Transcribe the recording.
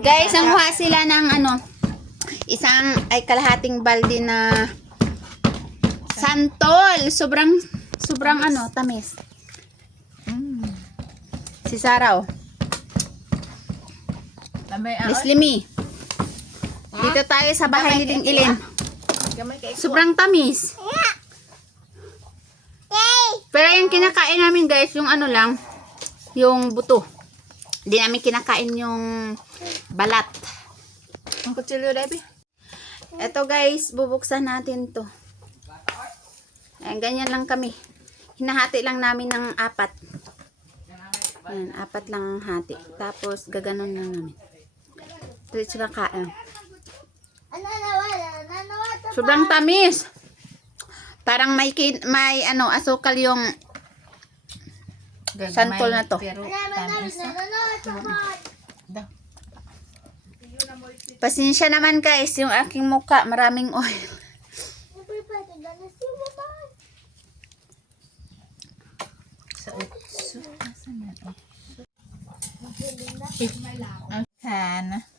Guys, nanguha sila ng isang kalahating balde na santol. Sobrang tamis. Si Sarah, Leslie Me. Dito tayo sa bahay ni Ding Ilin. Sobrang tamis. Pero yung kinakain namin guys, yung lang, yung buto. Hindi namin kinakain yung balat. Ang kutsilyo, Debbie. Ito guys, bubuksan natin to. Ayan, ganyan lang kami. Hinahati lang namin ng 4. Ayan, 4 lang ang hati. Tapos, gaganon lang namin. Diretso na kain. Sobrang tamis. Parang may asukal yung santol na to. Pasensya naman guys, yung aking muka, maraming oil. Hana.